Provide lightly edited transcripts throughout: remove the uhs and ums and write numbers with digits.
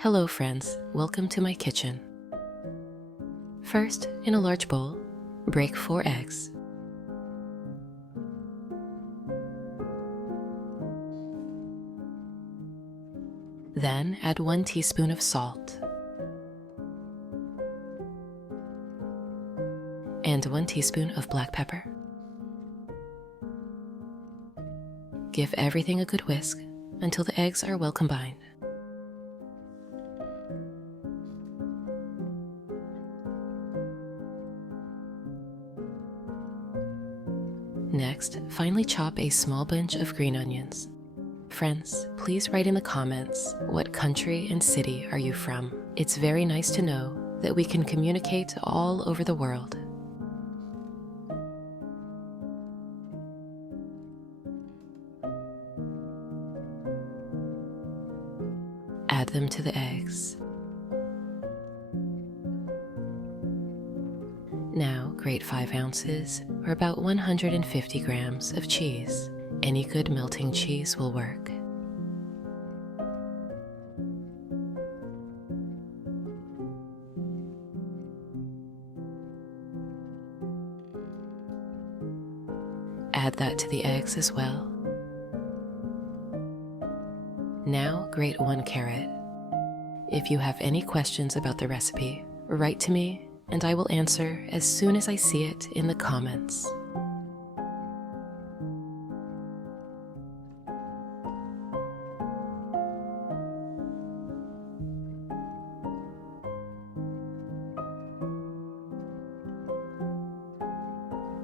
Hello friends, welcome to my kitchen. First, in a large bowl, break 4 eggs. Then add 1 teaspoon of salt and 1 teaspoon of black pepper. Give everything a good whisk until the eggs are well combined. Next, finely chop a small bunch of green onions. Friends, please write in the comments what country and city are you from. It's very nice to know that we can communicate all over the world. Add them to the eggs. Now grate 5 ounces, or about 150 grams of cheese. Any good melting cheese will work. Add that to the eggs as well. Now grate 1 carrot. If you have any questions about the recipe, write to me and I will answer as soon as I see it in the comments.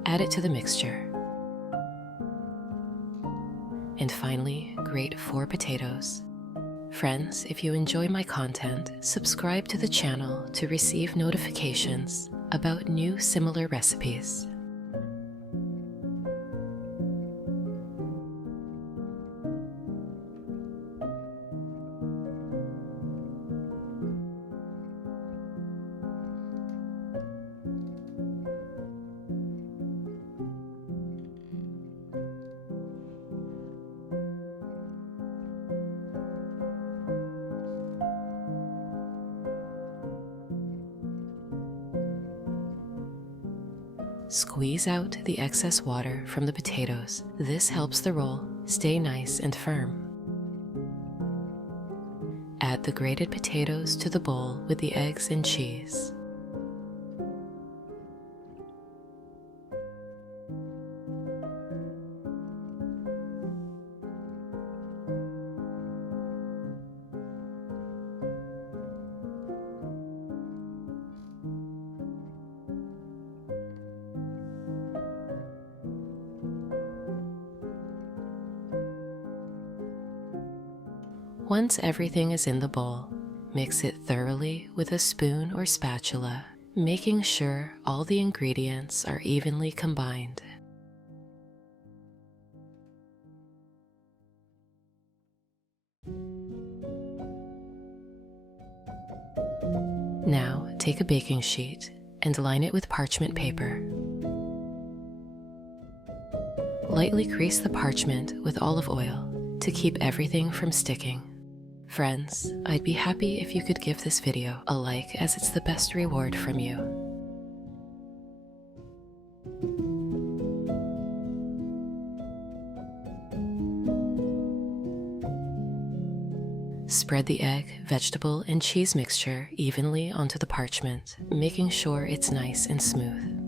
Add it to the mixture. And finally, grate 4 potatoes. Friends, if you enjoy my content, subscribe to the channel to receive notifications about new similar recipes. Squeeze out the excess water from the potatoes. This helps the roll stay nice and firm. Add the grated potatoes to the bowl with the eggs and cheese. Once everything is in the bowl, mix it thoroughly with a spoon or spatula, making sure all the ingredients are evenly combined. Now, take a baking sheet and line it with parchment paper. Lightly grease the parchment with olive oil to keep everything from sticking. Friends, I'd be happy if you could give this video a like, as it's the best reward from you. Spread the egg, vegetable, and cheese mixture evenly onto the parchment, making sure it's nice and smooth.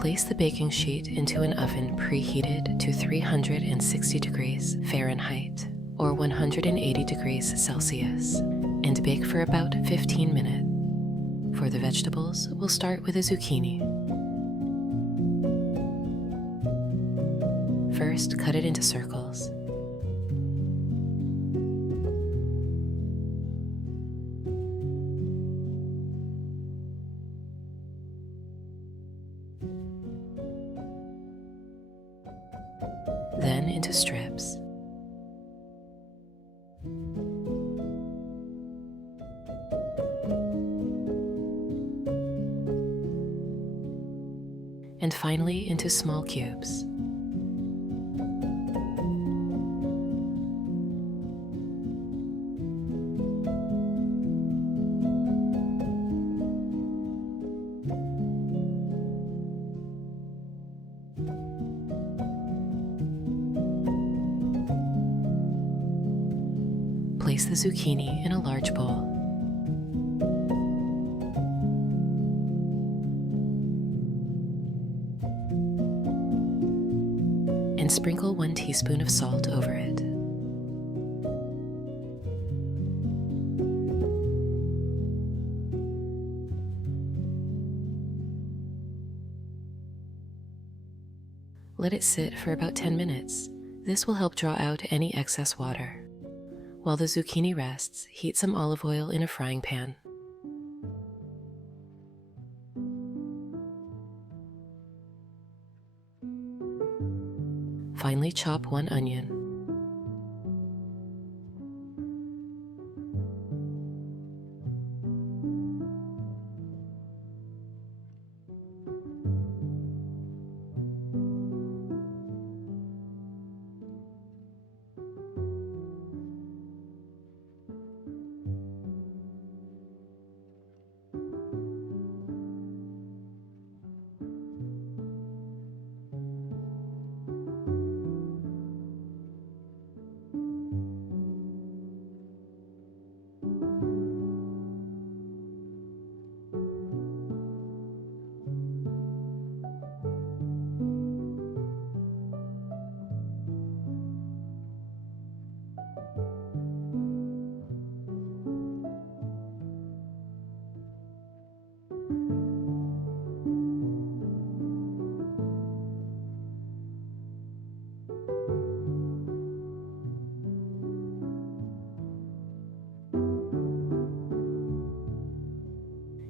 Place the baking sheet into an oven preheated to 360 degrees Fahrenheit or 180 degrees Celsius and bake for about 15 minutes. For the vegetables, we'll start with a zucchini. First, cut it into circles. then into strips. And finally into small cubes. Place the zucchini in a large bowl. And sprinkle 1 teaspoon of salt over it. Let it sit for about 10 minutes. This will help draw out any excess water. While the zucchini rests, heat some olive oil in a frying pan. Finely chop 1 onion.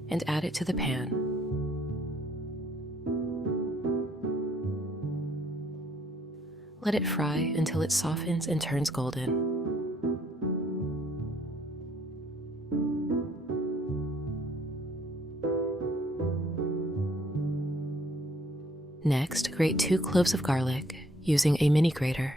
And add it to the pan. Let it fry until it softens and turns golden. Next, grate 2 cloves of garlic using a mini grater.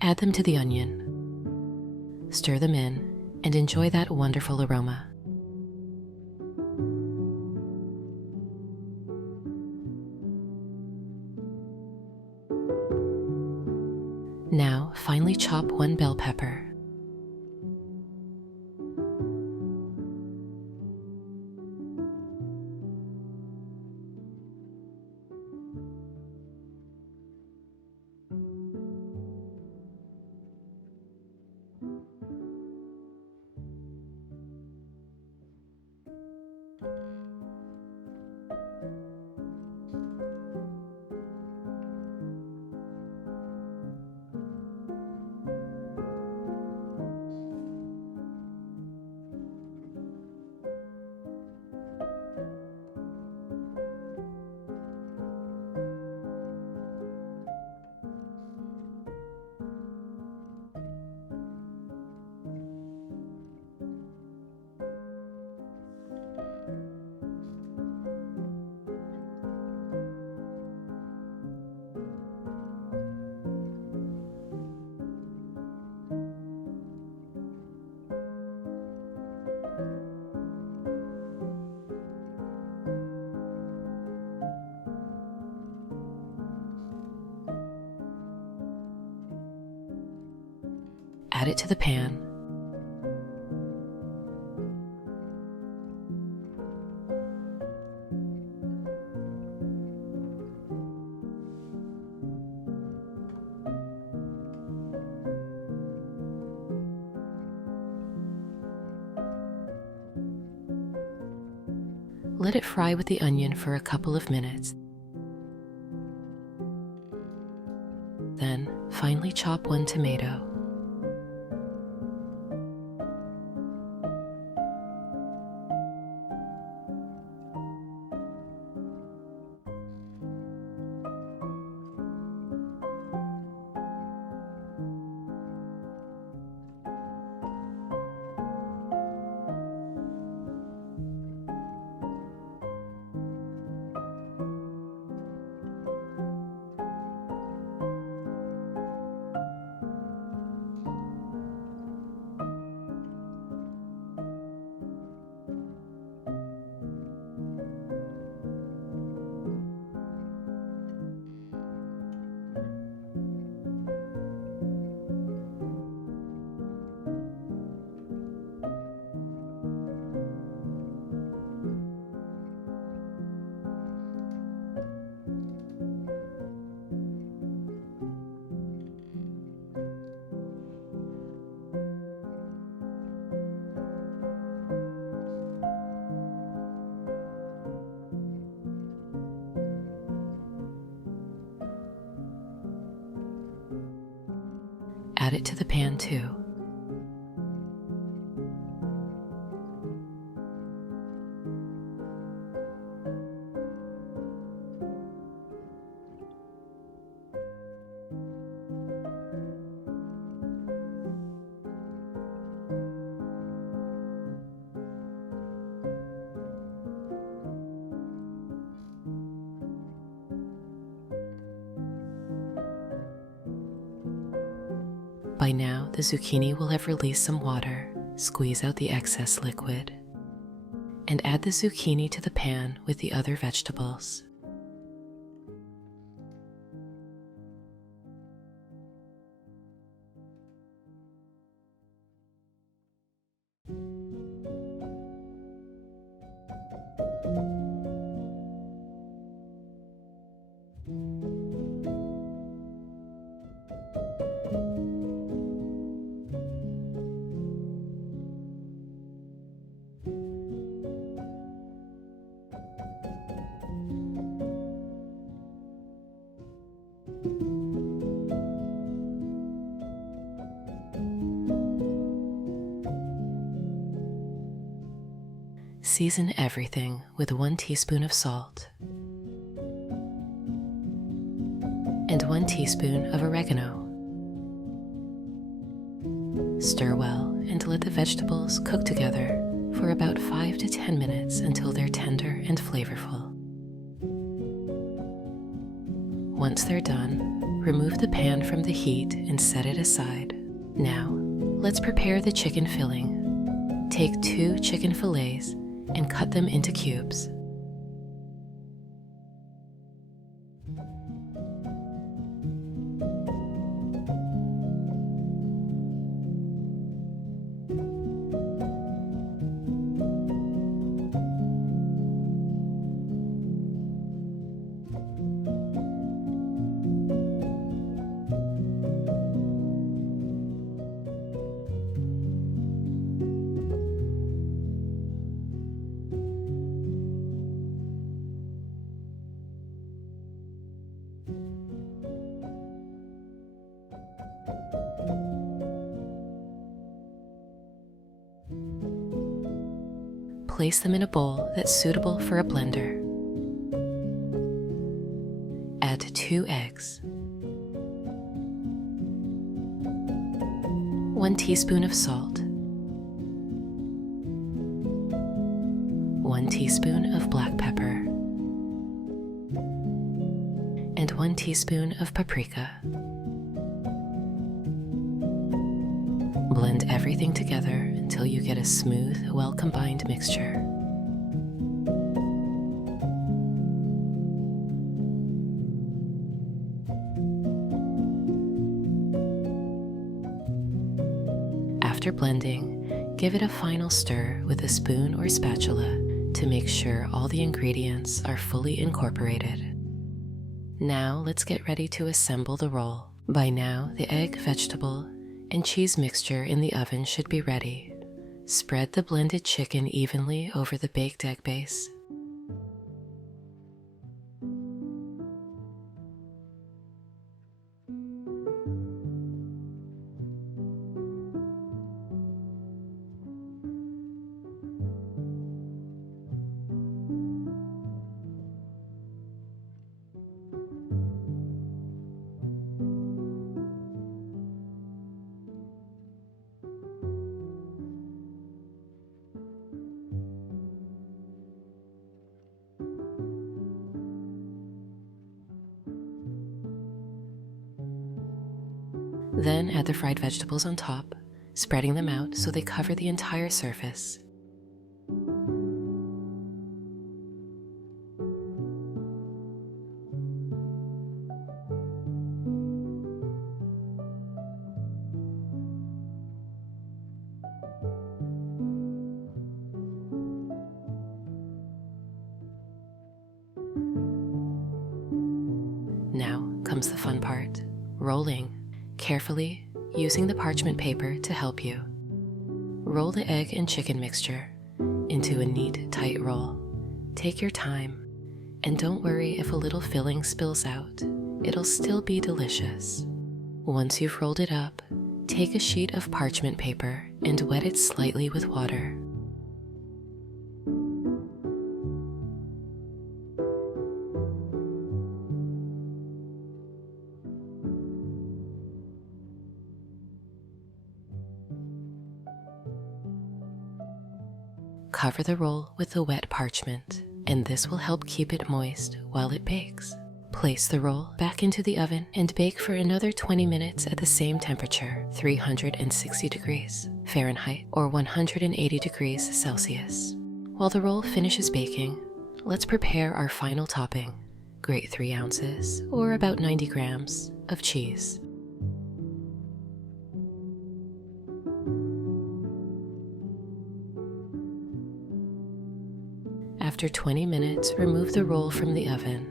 Add them to the onion. Stir them in and enjoy that wonderful aroma. Now, finely chop 1 bell pepper. Add it to the pan. let it fry with the onion for a couple of minutes. Then, finely chop 1 tomato. Add it to the pan too. By now, the zucchini will have released some water. Squeeze out the excess liquid and add the zucchini to the pan with the other vegetables. Season everything with 1 teaspoon of salt and 1 teaspoon of oregano. Stir well and let the vegetables cook together for about 5 to 10 minutes until they're tender and flavorful. Once they're done, remove the pan from the heat and set it aside. Now, let's prepare the chicken filling. Take 2 chicken fillets and cut them into cubes. Place them in a bowl that's suitable for a blender. Add 2 eggs, 1 teaspoon of salt, 1 teaspoon of black pepper, and 1 teaspoon of paprika. Blend everything together until you get a smooth, well-combined mixture. After blending, give it a final stir with a spoon or spatula to make sure all the ingredients are fully incorporated. Now let's get ready to assemble the roll. By now, the egg, vegetable, and cheese mixture in the oven should be ready. Spread the blended chicken evenly over the baked egg base. Then add the fried vegetables on top, spreading them out so they cover the entire surface. Now comes the fun part, rolling, carefully using the parchment paper to help you. Roll the egg and chicken mixture into a neat, tight roll. Take your time, and don't worry if a little filling spills out. It'll still be delicious. Once you've rolled it up, take a sheet of parchment paper and wet it slightly with water. Cover the roll with the wet parchment, and this will help keep it moist while it bakes. Place the roll back into the oven and bake for another 20 minutes at the same temperature, 360 degrees Fahrenheit or 180 degrees Celsius. While the roll finishes baking, let's prepare our final topping. Grate 3 ounces, or about 90 grams, of cheese. After 20 minutes, remove the roll from the oven.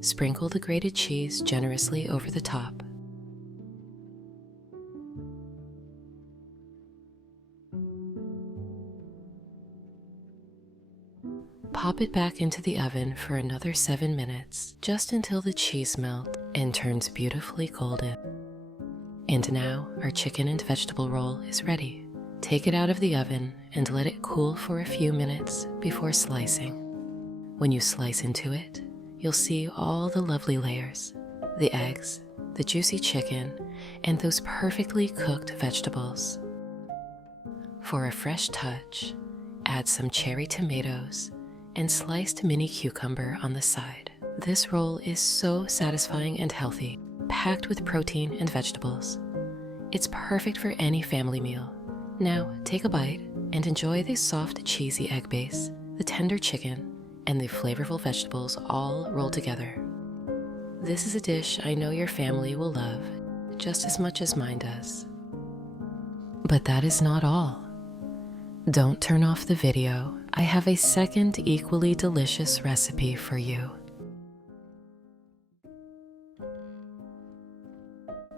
Sprinkle the grated cheese generously over the top. Pop it back into the oven for another 7 minutes, just until the cheese melts and turns beautifully golden. And now our chicken and vegetable roll is ready. Take it out of the oven and let it cool for a few minutes before slicing. When you slice into it, you'll see all the lovely layers, the eggs, the juicy chicken, and those perfectly cooked vegetables. For a fresh touch, add some cherry tomatoes and sliced mini cucumber on the side. This roll is so satisfying and healthy, packed with protein and vegetables. It's perfect for any family meal. Now take a bite and enjoy the soft, cheesy egg base, the tender chicken, and the flavorful vegetables all rolled together. This is a dish I know your family will love just as much as mine does. But that is not all. Don't turn off the video. I have a second equally delicious recipe for you.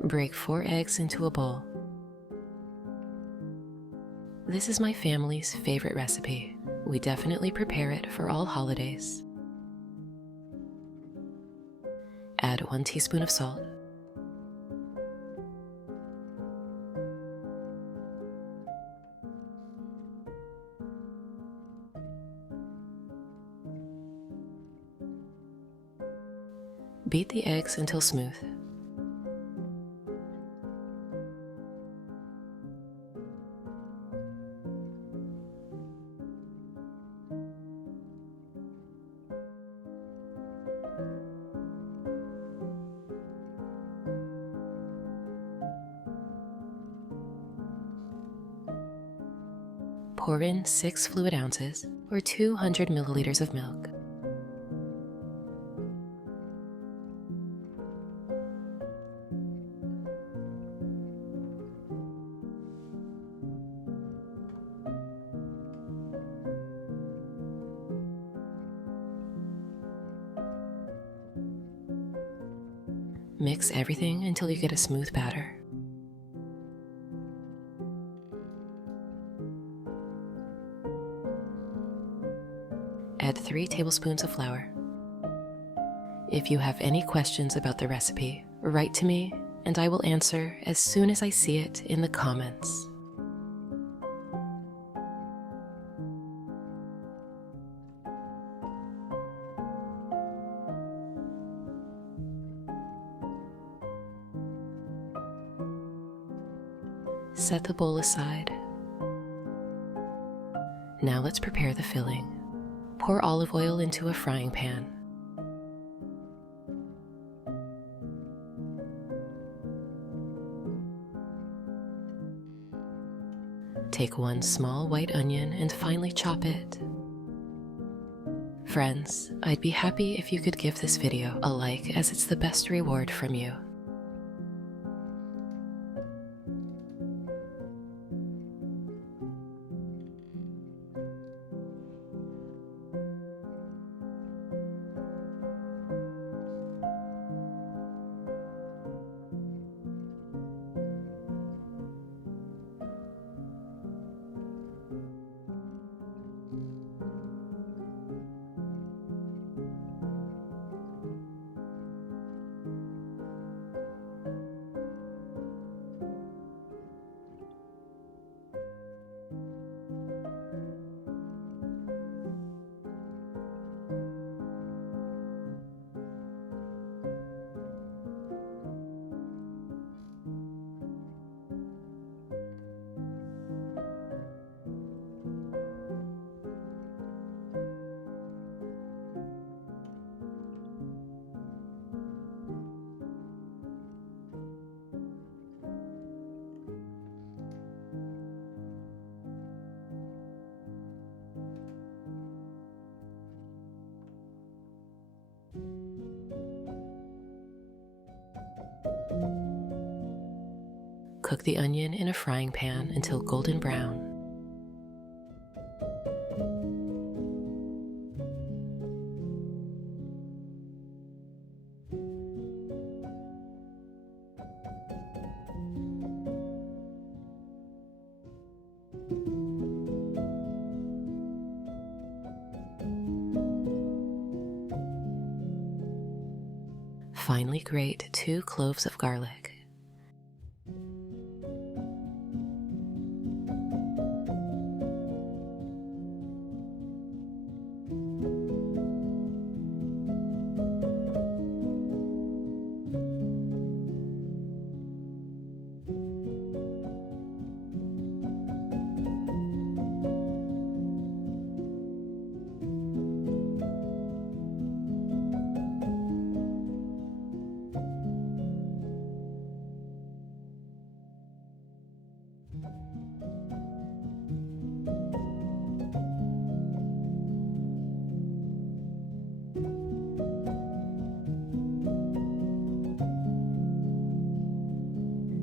Break 4 eggs into a bowl. This is my family's favorite recipe. We definitely prepare it for all holidays. Add 1 teaspoon of salt. Beat the eggs until smooth. Pour in 6 fluid ounces, or 200 milliliters of milk. Mix everything until you get a smooth batter. Add 3 tablespoons of flour. If you have any questions about the recipe, write to me and I will answer as soon as I see it in the comments. Set the bowl aside. Now let's prepare the filling. Pour olive oil into a frying pan. Take 1 small white onion and finely chop it. Friends, I'd be happy if you could give this video a like, as it's the best reward from you. Cook the onion in a frying pan until golden brown. Finely grate 2 cloves of garlic.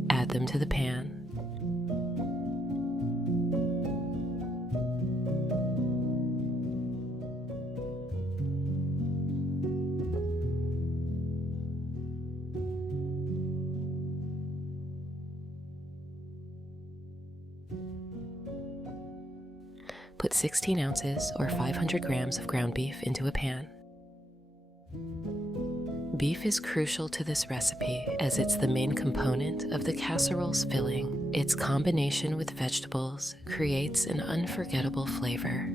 Add them to the pan. Put 16 ounces or 500 grams of ground beef into a pan. Beef is crucial to this recipe as it's the main component of the casserole's filling. Its combination with vegetables creates an unforgettable flavor.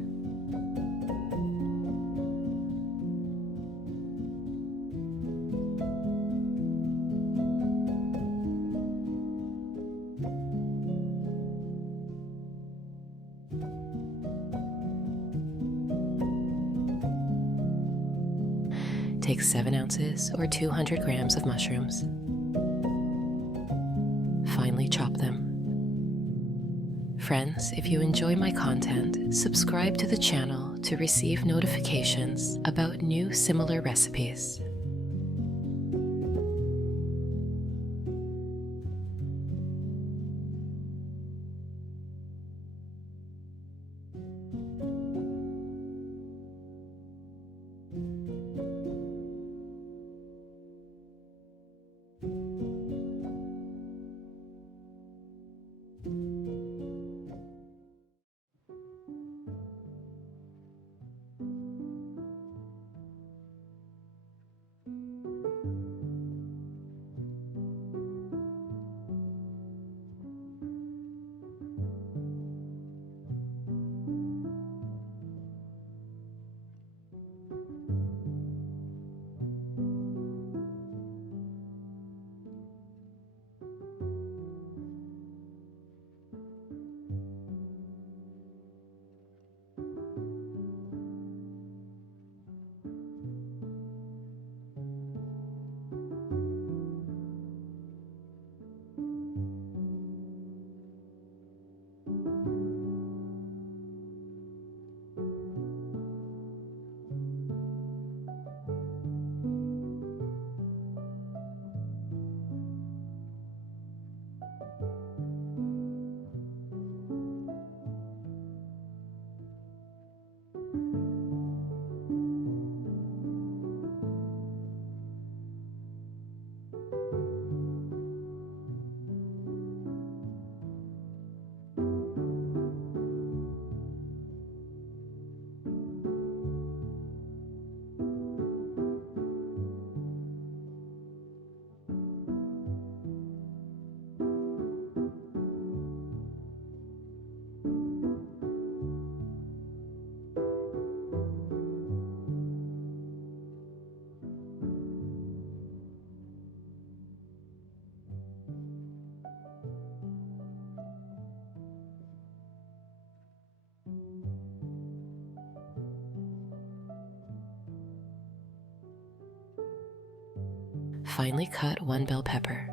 Take 7 ounces or 200 grams of mushrooms. Finely chop them. Friends, if you enjoy my content, subscribe to the channel to receive notifications about new similar recipes. finely cut 1 bell pepper.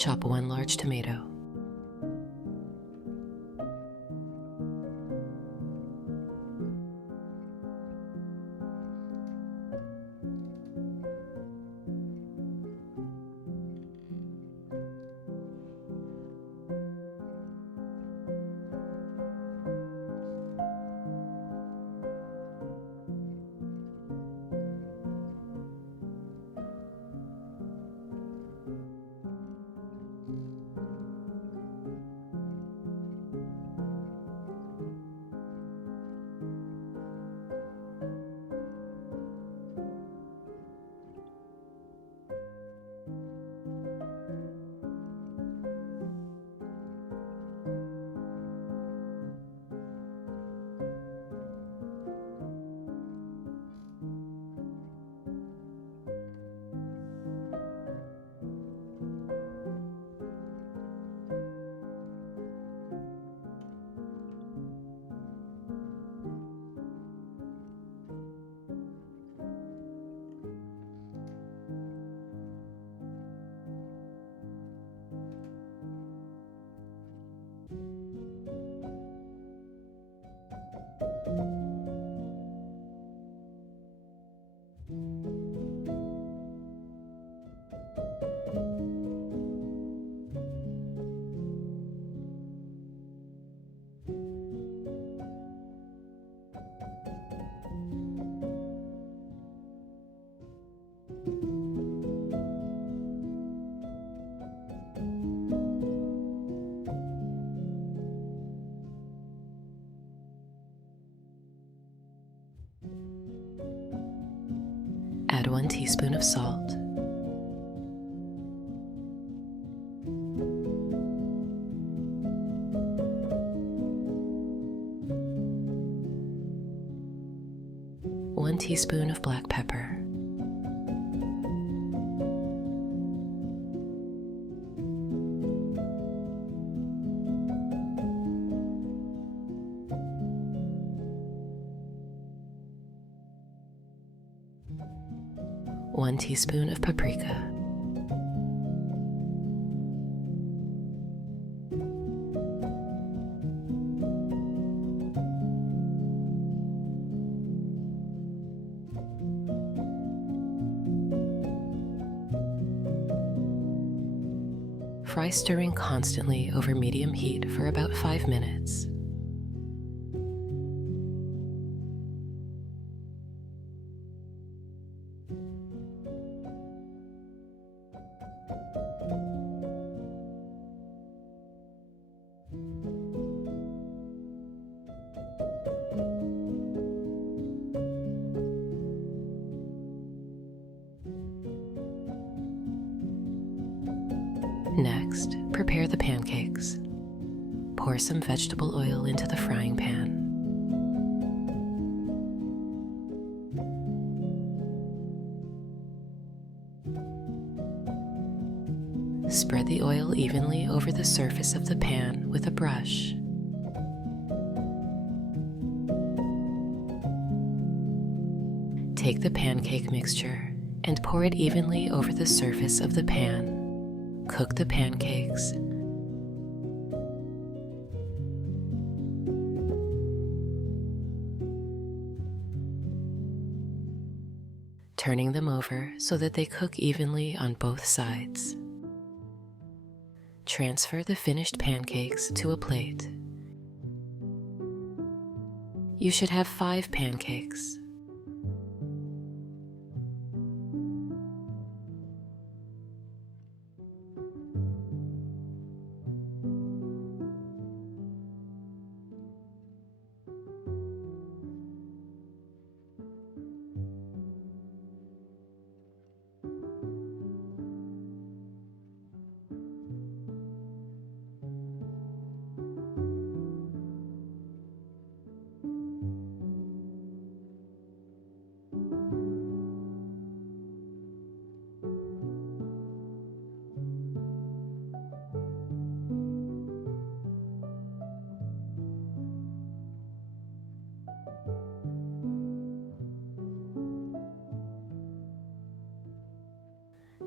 Chop 1 large tomato. Add 1 teaspoon of salt. One teaspoon of black pepper. 1 teaspoon of paprika, fry stirring constantly over medium heat for about 5 minutes. Next, prepare the pancakes. Pour some vegetable oil into the frying pan. Spread the oil evenly over the surface of the pan with a brush. Take the pancake mixture and pour it evenly over the surface of the pan. Cook the pancakes. Turning them over so that they cook evenly on both sides. Transfer the finished pancakes to a plate. You should have 5 pancakes.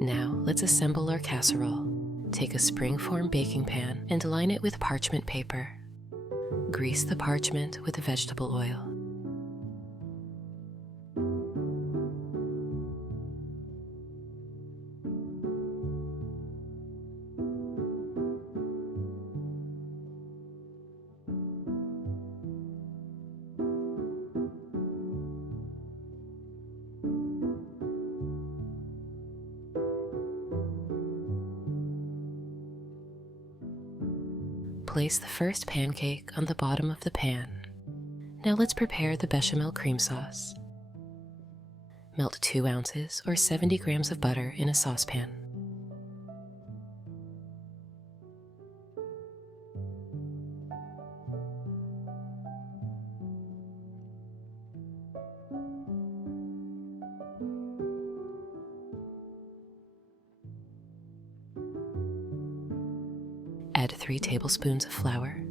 Now let's assemble our casserole. Take a springform baking pan and line it with parchment paper. Grease the parchment with vegetable oil. Place the first pancake on the bottom of the pan. Now let's prepare the bechamel cream sauce. Melt 2 ounces or 70 grams of butter in a saucepan. Add 3 tablespoons of flour.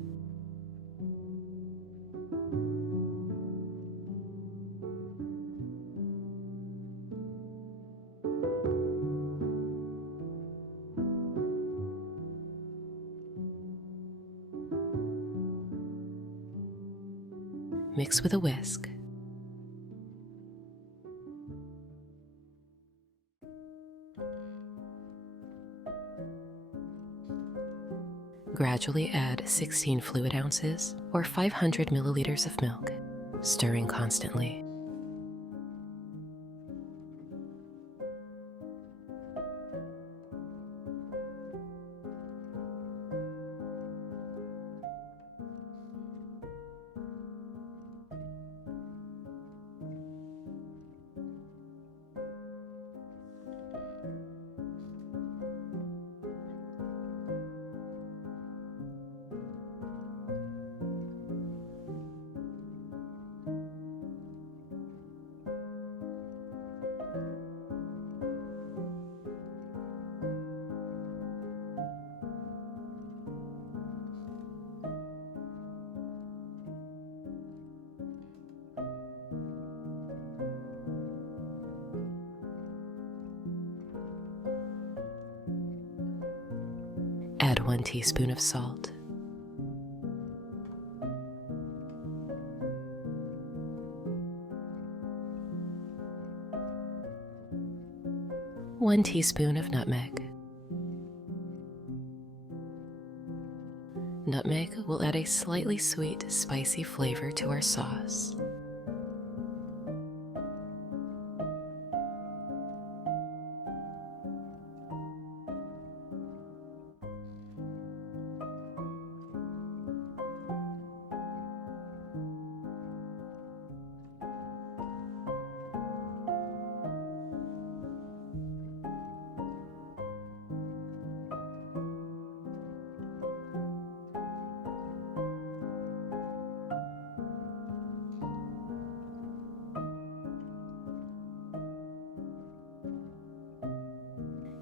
Mix with a whisk. Gradually add 16 fluid ounces or 500 milliliters of milk, stirring constantly. 1 teaspoon of salt. One teaspoon of nutmeg. Nutmeg will add a slightly sweet, spicy flavor to our sauce.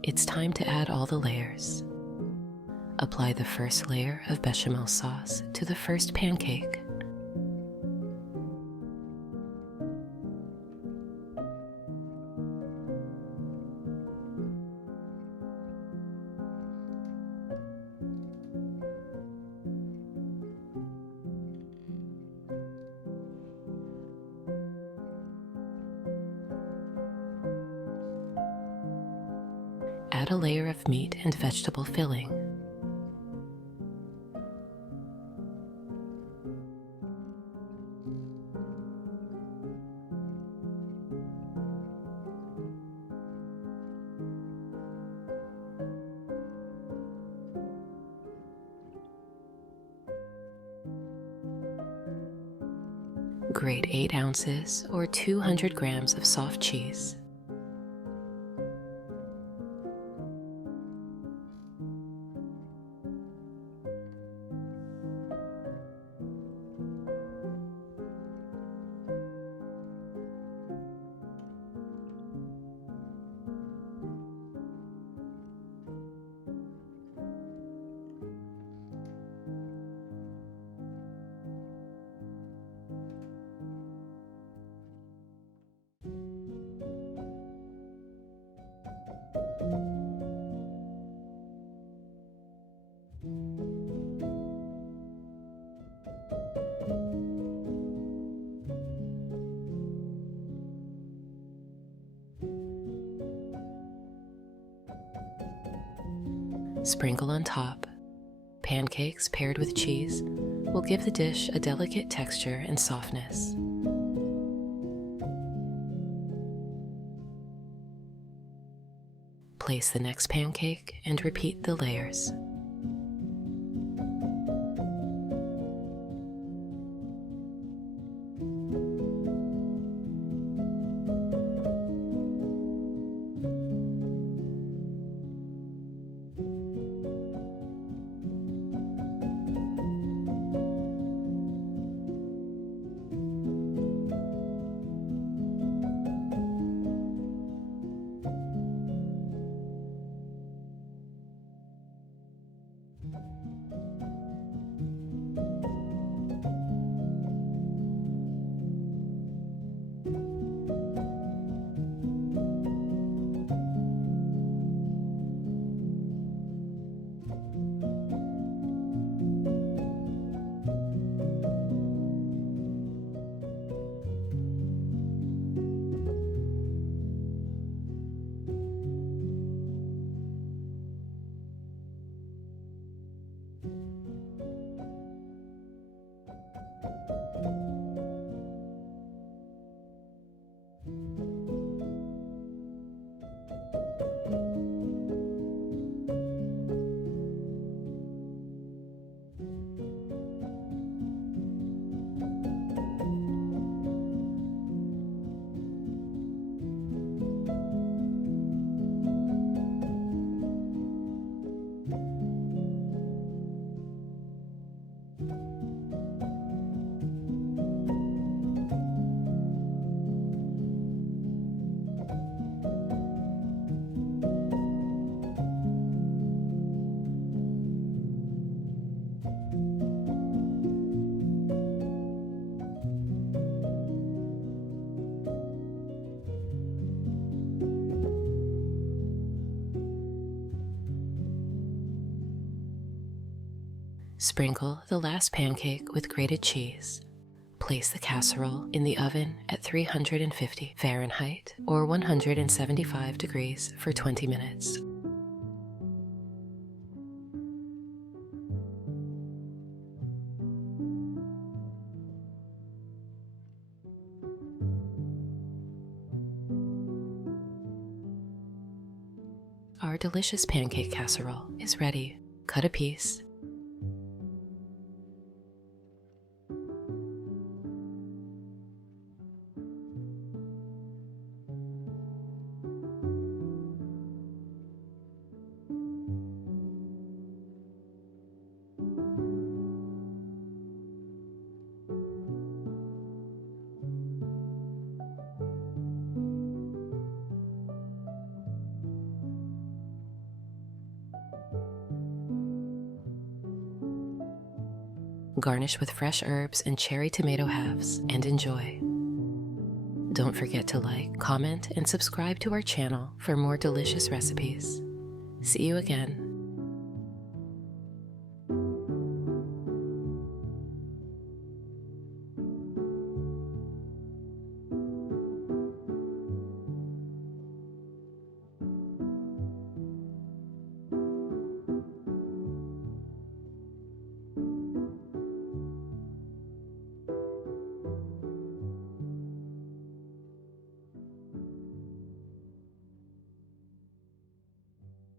It's time to add all the layers. Apply the first layer of bechamel sauce to the first pancake. Add a layer of meat and vegetable filling. Grate 8 ounces or 200 grams of soft cheese. Sprinkle on top. Pancakes paired with cheese will give the dish a delicate texture and softness. Place the next pancake and repeat the layers. Sprinkle the last pancake with grated cheese. Place the casserole in the oven at 350 Fahrenheit or 175 degrees for 20 minutes. Our delicious pancake casserole is ready. Cut a piece. Garnish with fresh herbs and cherry tomato halves and enjoy. Don't forget to like, comment, and subscribe to our channel for more delicious recipes. See you again.